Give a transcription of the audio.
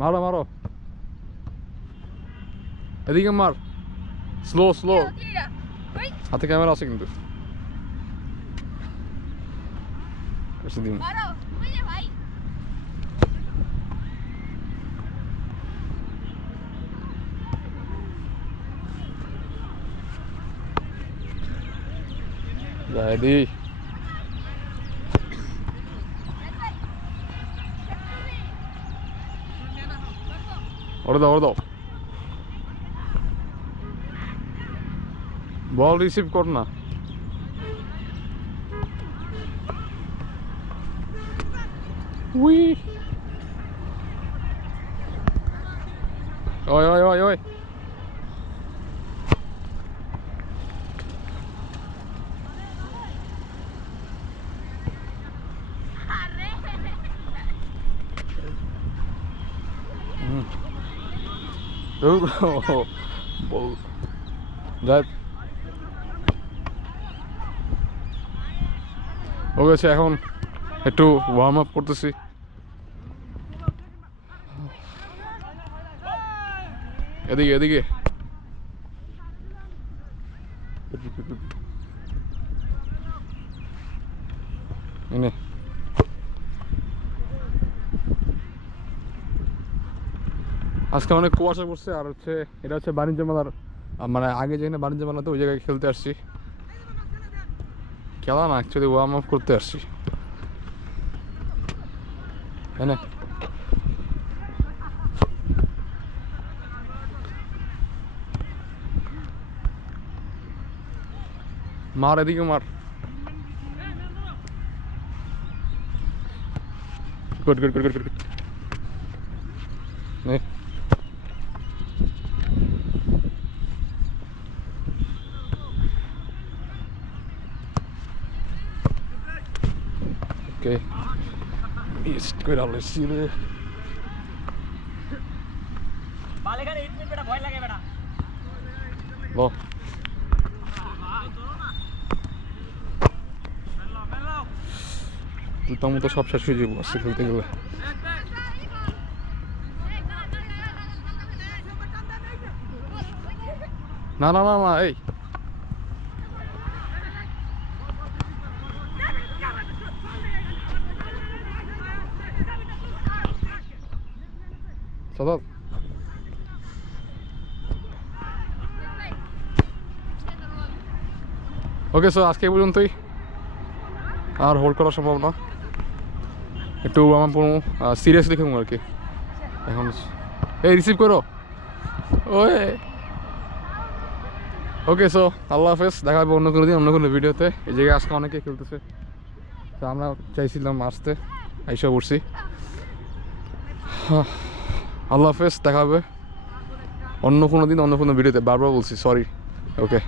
মারো মারো, এদিকে মার, স্লো স্লো, হাতে ক্যামেরা আছে কিন্তু। Jadi orada ball receive kor na ui oi ball যাই ও গেছে, এখন একটু ওয়ার্ম আপ করতেছি। এদিকে এদিকে এনে আজকে অনেক কুয়াশা পড়ছে। আর হচ্ছে এটা হচ্ছে বাণিজ্য মেলার, মানে আগে যেখানে বাণিজ্য মেলাতে ওই জায়গায় খেলতে আসছি, খেলা না অ্যাকচুয়ালি ওয়ার্ম আপ করতে আসছি। হ্যাঁ মার, এদিকে মার, good good good good good নে ওকে ইস্ট কইরা লইছি রে বালেখানে হিট মে বেটা ভয় লাগে বেটা লো তুই তো সব শেষ হয়ে যাবো আজকে খেলতে গেলে। না না না না এই সাদা ওকে। সো আজকে এই পর্যন্তই, আর হোল্ড করা সম্ভব না, একটু আমার সিরিয়াসলি খেলবো আর কি এখন। এই রিসিভ করো ওই ওকে। সো আল্লাহ হাফেজ, দেখা হবে অন্য কোনো দিন অন্য কোনো ভিডিওতে। এই জায়গায় আজকে অনেকে খেলতেছে, তো আমরা চাইছিলাম আসতে, আইসা পড়ছি। আল্লাহ হাফেজ, দেখা হবে অন্য কোনো দিন অন্য কোনো ভিডিওতে। বারবার বলছি, সরি। ওকে।